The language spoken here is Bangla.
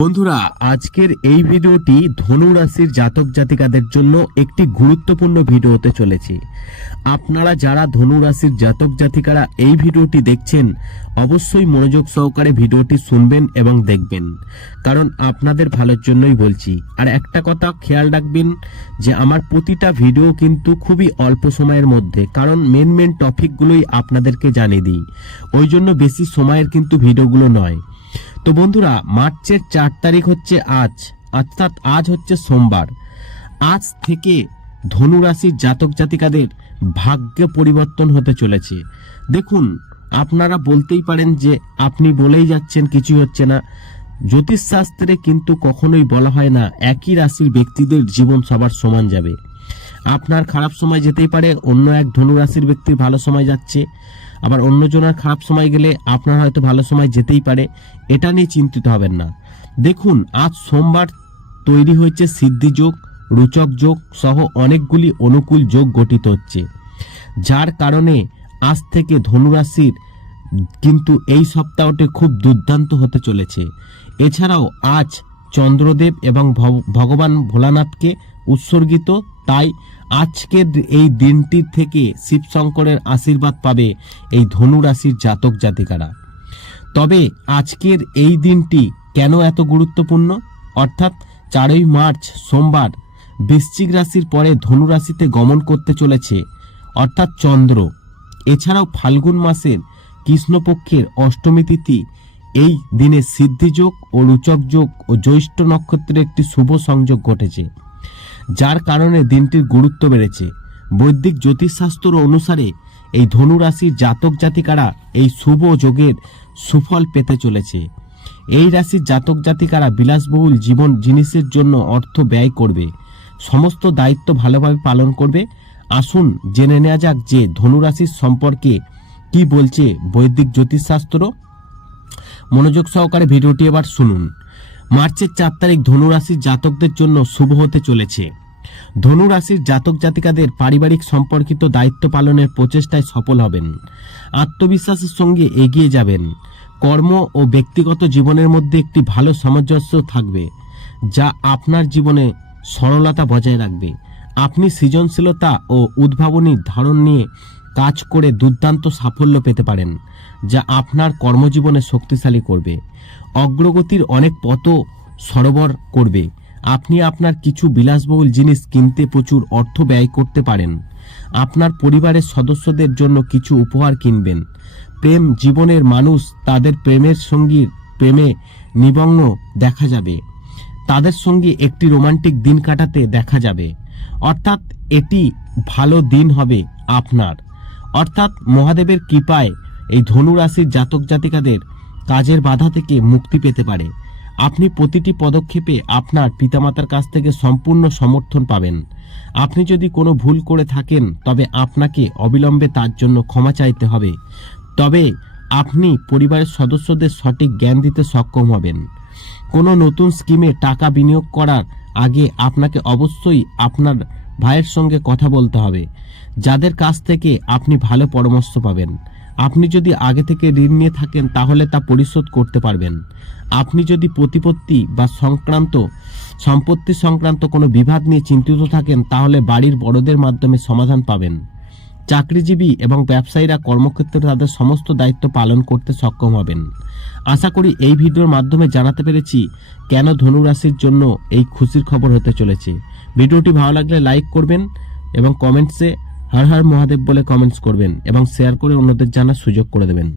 বন্ধুরা, আজকের এই ভিডিওটি ধনু রাশির জাতক জাতিকাদের জন্য একটি গুরুত্বপূর্ণ ভিডিও হতে চলেছে। আপনারা যারা ধনু রাশির জাতক জাতিকারা এই ভিডিওটি দেখছেন, অবশ্যই মনোযোগ সহকারে ভিডিওটি শুনবেন এবং দেখবেন, কারণ আপনাদের ভালোর জন্যই বলছি। আর একটা কথা খেয়াল রাখবেন যে আমার প্রতিটা ভিডিও কিন্তু খুবই অল্প সময়ের মধ্যে, কারণ মেন টপিকগুলোই আপনাদেরকে জানিয়ে দিই, ওই জন্য বেশি সময়ের কিন্তু ভিডিওগুলো নয়। তো বন্ধুরা, মার্চের 4 তারিখ হচ্ছে আজ, অর্থাৎ আজ হচ্ছে সোমবার। আজ থেকে ধনু রাশির জাতক জাতিকাদের ভাগ্যে পরিবর্তন হতে চলেছে। দেখুন, আপনারা বলতেই পারেন যে আপনি বলেই যাচ্ছেন কিছু হচ্ছে না। জ্যোতিষশাস্ত্রে কিন্তু কখনোই বলা হয় না একই রাশির ব্যক্তিদের জীবন সবার সমান যাবে। আপনার খারাপ সময় যেতেই পারে, অন্য এক ধনু রাশির ব্যক্তির ভালো সময় যাচ্ছে, আবার অন্যজনের খারাপ সময় গেলে আপনার হয়তো ভালো সময় যেতেই পারে। এটা নিয়ে চিন্তিত হবেন না। দেখুন, আজ সোমবার তৈরি হয়েছে সিদ্ধি যোগ, রোচক যোগ সহ অনেকগুলি অনুকূল যোগ গঠিত হচ্ছে, যার কারণে আজ থেকে ধনুরাশির কিন্তু এই সপ্তাহটি খুব দুর্দান্ত হতে চলেছে। এছাড়াও আজ চন্দ্রদেব এবং ভগবান ভোলানাথকে উৎসর্গিত, তাই আজকের এই দিনটির থেকে শিবশঙ্করের আশীর্বাদ পাবে এই ধনু রাশির জাতক জাতিকারা। তবে আজকের এই দিনটি কেন এত গুরুত্বপূর্ণ? অর্থাৎ 4ই মার্চ সোমবার বৃশ্চিক রাশির পরে ধনু রাশিতে গমন করতে চলেছে, অর্থাৎ চন্দ্র। এছাড়াও ফাল্গুন মাসের কৃষ্ণপক্ষের অষ্টমী তিথি, এই দিনে সিদ্ধিযোগ ও রোচক যোগ ও জ্যৈষ্ঠ নক্ষত্রের একটি শুভ সংযোগ ঘটেছে, যার কারণে দিনটির গুরুত্ব বেড়েছে। বৈদিক জ্যোতিষশাস্ত্র অনুসারে এই ধনু রাশির জাতক জাতিকারা এই শুভ যোগের সুফল পেতে চলেছে। এই রাশির জাতক জাতিকারা বিলাসবহুল জীবন জিনিসের জন্য অর্থ ব্যয় করবে, সমস্ত দায়িত্ব ভালোভাবে পালন করবে। আসুন জেনে নেওয়া যাক যে ধনু রাশির সম্পর্কে কি বলছে বৈদিক জ্যোতিষশাস্ত্র। মনোযোগ সহকারে ভিডিওটি এবার শুনুন। মার্চের 4 তারিখ ধনু রাশির জাতকদের জন্য শুভ হতে চলেছে। ধনু রাশির জাতক জাতিকাদের পারিবারিক সম্পর্কিত দায়িত্ব পালনের প্রচেষ্টায় সফল হবেন, আত্মবিশ্বাসের সঙ্গে এগিয়ে যাবেন। কর্ম ও ব্যক্তিগত জীবনের মধ্যে একটি ভালো সামঞ্জস্য থাকবে, যা আপনার জীবনে সরলতা বজায় রাখবে। আপনি সৃজনশীলতা ও উদ্ভাবনী ধারণ নিয়ে কাজ করে দুর্দান্ত সাফল্য পেতে পারেন, যা আপনার কর্মজীবনে শক্তিশালী করবে। অগ্রগতির অনেক পথ সরবর করবে। আপনি আপনার কিছু বিলাসবহুল জিনিস কিনতে প্রচুর অর্থ ব্যয় করতে পারেন। আপনার পরিবারের সদস্যদের জন্য কিছু উপহার কিনবেন। প্রেম জীবনের মানুষ তাদের প্রেমের সঙ্গীর প্রেমে নিমগ্ন দেখা যাবে, তাদের সঙ্গে একটি রোমান্টিক দিন কাটাতে দেখা যাবে। অর্থাৎ এটি ভালো দিন হবে আপনার। অর্থাৎ মহাদেবের কৃপায় এই ধনু রাশির জাতক জাতিকাদের কাজের বাধা থেকে মুক্তি পেতে পারে। আপনি প্রতিটি পদক্ষেপে আপনার পিতামাতার কাছ থেকে সম্পূর্ণ সমর্থন পাবেন। আপনি যদি কোনো ভুল করে থাকেন, তবে আপনাকে অবিলম্বে তার জন্য ক্ষমা চাইতে হবে। তবে আপনি পরিবারের সদস্যদের সঠিক জ্ঞান দিতে সক্ষম হবেন। কোনো নতুন স্কিমে টাকা বিনিয়োগ করার আগে আপনাকে অবশ্যই আপনার ভাইয়ের সঙ্গে কথা বলতে হবে, যাদের কাছ থেকে আপনি ভালো পরামর্শ পাবেন। আপনি যদি আগে থেকে ঋণ নিয়ে থাকেন, তাহলে তা পরিশোধ করতে পারবেন। আপনি যদি সম্পত্তি সংক্রান্ত কোনো বিবাদ নিয়ে চিন্তিত থাকেন, তাহলে বাড়ির বড়দের মাধ্যমে সমাধান পাবেন। চাকরিজীবী এবং ব্যবসায়ীরা কর্মক্ষেত্রে তাদের সমস্ত দায়িত্ব পালন করতে সক্ষম হবেন। আশা করি এই ভিডিওর মাধ্যমে জানাতে পেরেছি কেন ধনু রাশির জন্য এই খুশির খবর হতে চলেছে। ভিডিওটি ভালো লাগলে লাইক করবেন এবং কমেন্টসে হর হর মহাদেব বলে কমেন্টস করবেন এবং শেয়ার করে অন্যদের জানার সুযোগ করে দেবেন।